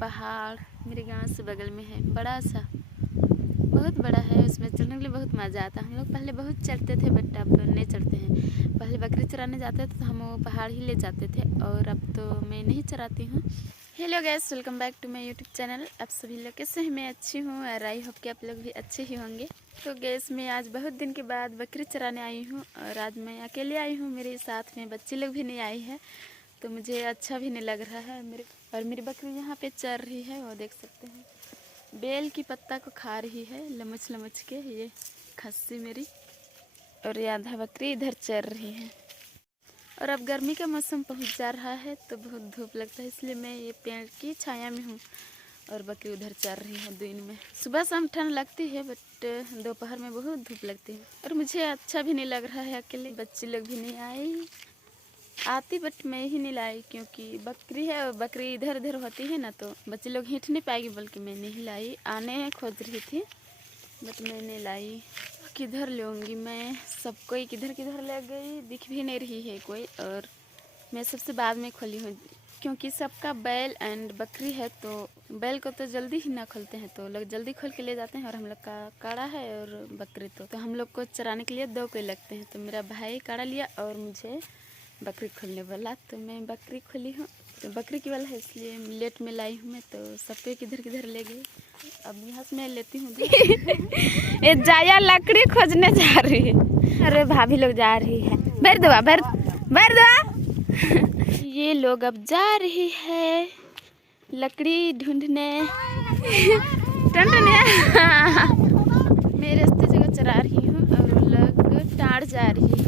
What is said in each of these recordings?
पहाड़ मेरे गांव से बगल में है, बड़ा सा, बहुत बड़ा है। उसमें चढ़ने के लिए बहुत मज़ा आता है। हम लोग पहले बहुत चढ़ते थे, बट अब नहीं चढ़ते हैं। पहले बकरी चराने जाते थे तो हम वो पहाड़ ही ले जाते थे, और अब तो मैं नहीं चराती हूँ। Hello guys, welcome back to my YouTube channel. आप सभी लोग कैसे हैं? मैं अच्छी हूँ और आई होप कि आप लोग भी अच्छे ही होंगे। तो गैस मैं आज बहुत दिन के बाद बकरी चराने आई हूँ, और आज मैं अकेले आई हूँ, मेरे साथ में बच्चे लोग भी नहीं आई है, तो मुझे अच्छा भी नहीं लग रहा है। मेरी बकरी यहाँ पे चर रही है, वो देख सकते हैं, बेल की पत्ता को खा रही है लमच लमच के। ये खस्सी मेरी, और ये आधा बकरी इधर चर रही है। और अब गर्मी का मौसम पहुंच जा रहा है तो बहुत धूप लगता है, इसलिए मैं ये पेड़ की छाया में हूँ, और बकरी उधर चर रही है दिन में। सुबह शाम ठंड लगती है, बट दोपहर में बहुत धूप लगती है, और मुझे अच्छा भी नहीं लग रहा है अकेले। बच्चे लोग भी नहीं आती, बट मैं ही नहीं लाई, क्योंकि बकरी है और बकरी इधर उधर होती है ना, तो बच्चे लोग हिट नहीं पाएगी, बल्कि मैं नहीं लाई। आने खोज रही थी, बट मैं नहीं लाई। किधर लूँगी मैं? सब कोई किधर किधर ले गई, दिख भी नहीं रही है कोई, और मैं सबसे बाद में खोली हूँ, क्योंकि सबका बैल एंड बकरी है, तो बैल को तो जल्दी ही ना खोलते हैं, तो लोग जल्दी खोल के ले जाते हैं। और हम लोग का काड़ा है और बकरी, तो हम लोग को चराने के लिए 2 कोई लगते हैं। तो मेरा भाई काड़ा लिया और मुझे बकरी खोलने वाला, तो मैं बकरी खोली हूँ। तो बकरी की वाला है, इसलिए लेट में लाई हूँ मैं, तो सब पे किधर किधर ले गई। अब यहाँ से मैं लेती हूँ। ये जाया लकड़ी खोजने जा रही है। अरे भाभी लोग जा रही है, बैठ दो। ये लोग अब जा रही है लकड़ी ढूंढने। मैं रास्ते जगह चरा रही हूँ, और वो लोग टाड़ जा रही है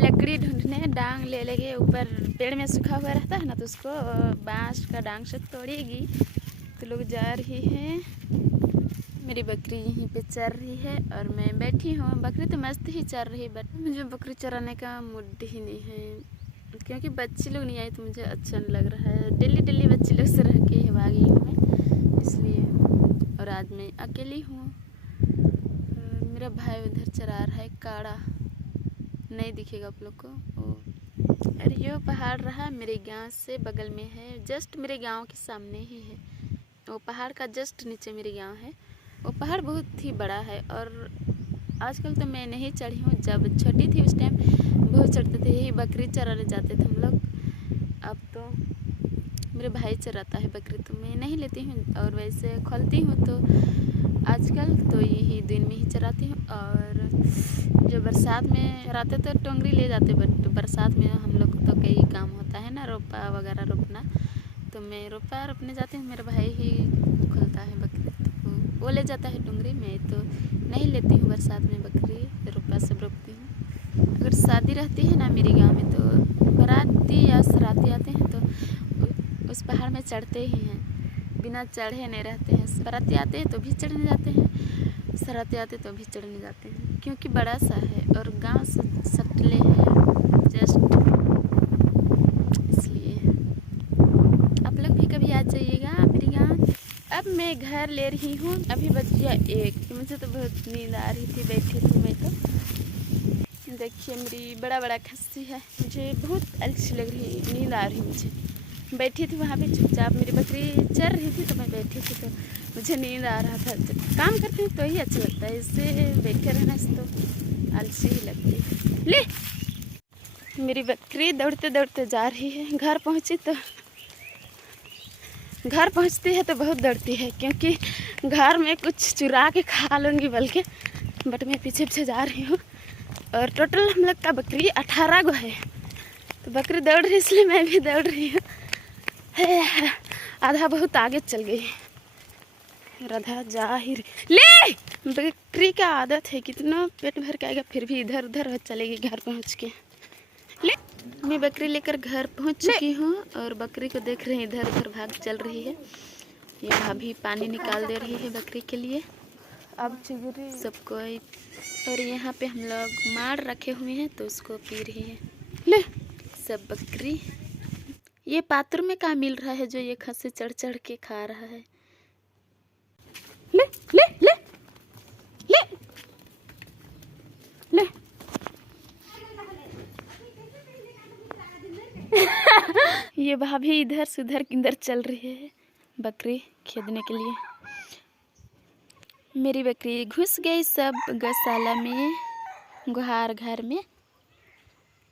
लकड़ी ढूंढने। डांग ले लेंगे, ऊपर पेड़ में सूखा हुआ रहता है ना, तो उसको बांस का डांग से तोड़ेगी। तो लोग जा रही हैं। मेरी बकरी यहीं पे चर रही है और मैं बैठी हूँ। बकरी तो मस्त ही चर रही है, बट मुझे बकरी चराने का मूड ही नहीं है, क्योंकि बच्चे लोग नहीं आए तो मुझे अच्छा नहीं लग रहा है। डेली बच्चे लोग से रह के भागी हूँ मैं, इसलिए। और आज मैं अकेली हूँ। मेरा भाई उधर चरा रहा है काड़ा, नहीं दिखेगा आप लोग को। और ये पहाड़ रहा मेरे गांव से बगल में है, जस्ट मेरे गांव के सामने ही है। वो पहाड़ का जस्ट नीचे मेरे गांव है। वो पहाड़ बहुत ही बड़ा है, और आजकल तो मैं नहीं चढ़ी हूँ। जब छोटी थी उस टाइम बहुत चढ़ते थे, यही बकरी चराने जाते थे हम लोग। अब तो मेरे भाई चराता है बकरी, तो मैं नहीं लेती हूँ, और वैसे खोलती हूँ तो आजकल तो यही दिन में ही चराती हूँ। और जो बरसात में चराते तो टोंगरी ले जाते, बट बरसात में हम लोग को तो कई काम होता है ना, रोपा वगैरह रोपना, तो मैं रोपा रोपने जाती हूँ। मेरा भाई ही खोलता है बकरी, तो वो ले जाता है टोंगरी में, तो नहीं लेती हूँ बरसात में बकरी, रोपा सब रोपती हूँ। अगर शादी रहती है ना मेरे गाँव में, तो बाराती या सराती आते हैं तो उस पहाड़ में चढ़ते ही हैं, बिना चढ़े नहीं रहते हैं। बाराती आते हैं तो भी चढ़ने जाते हैं, सराती आते तो भी चढ़ने जाते हैं, क्योंकि बड़ा सा है और गांव से सटले हैं जस्ट, इसलिए आप लोग भी कभी आ जाइएगा मेरे गाँव। अब मैं घर ले रही हूँ, अभी बज गया 1। मुझे तो बहुत नींद आ रही थी, बैठी थी मैं तो। देखिए मेरी बड़ा खस्सी है, मुझे बहुत अच्छी लग रही, नींद आ रही मुझे। बैठी थी वहाँ पे चुपचाप, मेरी बकरी चर रही थी, तो मैं बैठी थी, तो मुझे नींद आ रहा था। जब काम करते हैं तो ही अच्छा लगता है, इससे बैठे रहना से तो आलसी ही लगती है। ले मेरी बकरी दौड़ते दौड़ते जा रही है। घर पहुँचती है तो बहुत दौड़ती है, क्योंकि घर में कुछ चुरा के खा लूँगी बल्कि, बट मैं पीछे जा रही हूँ। और टोटल हम लोग का बकरी 18 गो है, तो बकरी दौड़ रही, इसलिए मैं भी दौड़ रही हूँ। आधा बहुत आगे चल गई, राधा जा ही ले। बकरी का आदत है, कितना पेट भर के आएगा फिर भी इधर उधर चलेगी घर पहुँच के। ले मैं बकरी लेकर घर पहुँच चुकी हूँ, और बकरी को देख रहे हैं इधर उधर भाग चल रही है। ये भाभी पानी निकाल दे रही है बकरी के लिए, अब सबको। और यहाँ पे हम लोग मार रखे हुए हैं, तो उसको पी रही है। ले सब बकरी। ये पात्र में कहाँ मिल रहा है जो ये खस्सी चढ़ चढ़ के खा रहा है। ले ले ले ले ले ये भाभी इधर से उधर किधर चल रही है बकरी खेदने के लिए। मेरी बकरी घुस गई सब गौशाला में, गुहार घर में।